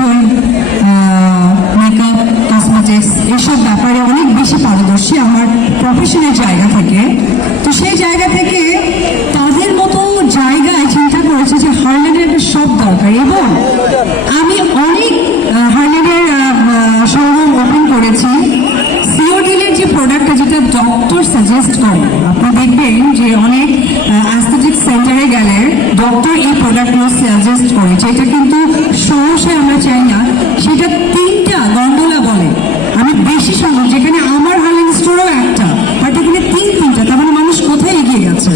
ভীষণ makeup cosmetics এসব ব্যাপারে অনেক বেশি পারদর্শী আমার প্রফেশনের জায়গা থেকে। তো সেই জায়গা থেকে তাদের মতো জায়গায় চিন্তা করেছে যে হার্লেনের একটা সব দরকার এবং আমি কিন্তু সহসায় আমরা চাই না, সেটা তিনটা গন্ডোলা বলে। আমি বেশি সম্ভব যেখানে আমার হার্লেন স্টোরও একটা, বাট এখানে তিন তিনটা, তার মানে মানুষ কোথায় এগিয়ে গেছে?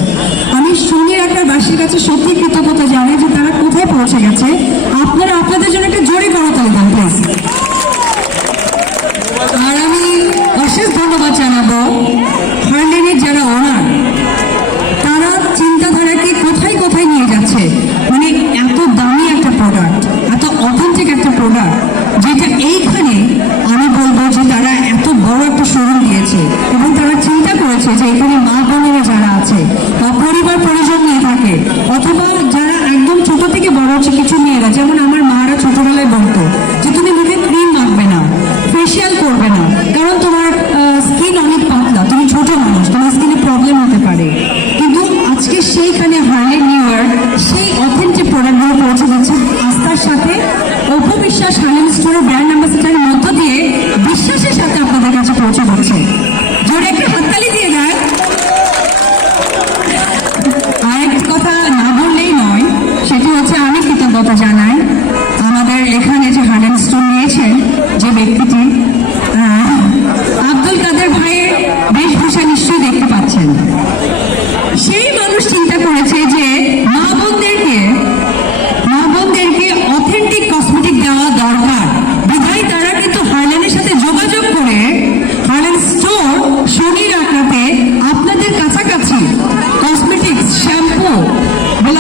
আমি শুনি একটা বাসীর কাছে সত্যি কৃতজ্ঞতা জানে যে তারা কোথায় পৌঁছে গেছে। আপনারা হচ্ছে কিছু মেয়েরা, যেমন আমার মারা ছোটবেলায় বলতো যে তুমি মুখে ক্রিম মাখবে না ফেসিয়াল করবে না, কারণ তোমার স্কিন অনেক পাতলা, তুমি ছোট মানুষ, তোমার স্কিনে প্রবলেম হতে পারে। কিন্তু আজকে সেইখানে হার্লে নিউ ইয়ার সেই অথেন্টিক প্রোডাক্টগুলো পৌঁছে দিচ্ছে। আস্থার সাথে অপবিশ্বাস হার্লেন স্টোরের ব্র্যান্ড অ্যাম্বাসেডারের মধ্য দিয়ে, বিশ্বাসের সাথে আপনাদের কাছে পৌঁছে দিচ্ছে।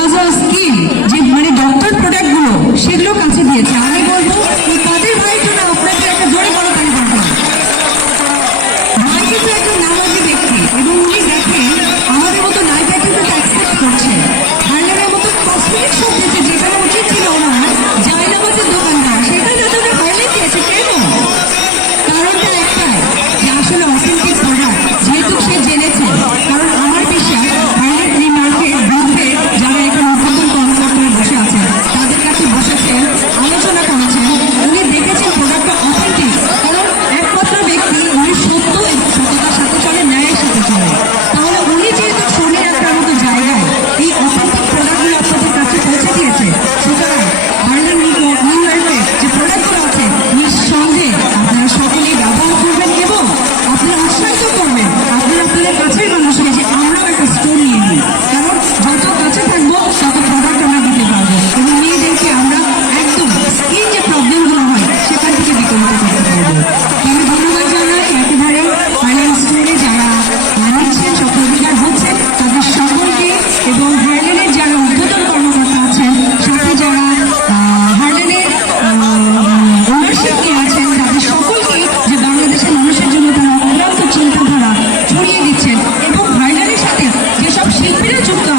Mas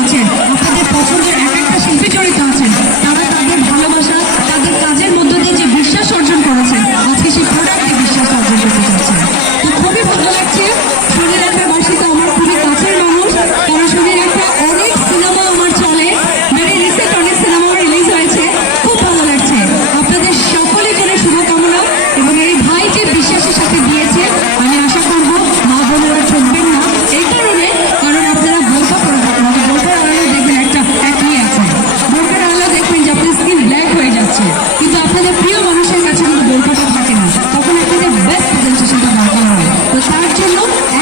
আছেন, আপনাদের পছন্দের এক একটা শিল্পী জড়িত আছেন। তারা তাদের ভালোবাসা, তাদের কাজের মধ্য দিয়ে যে বিশ্বাস অর্জন করেছেন আজকে সেই প্রোডাক্টে বিশ্বাস অর্জন করতে চাচ্ছেন। তো খুবই ভালো লাগছে শুনে Did you look?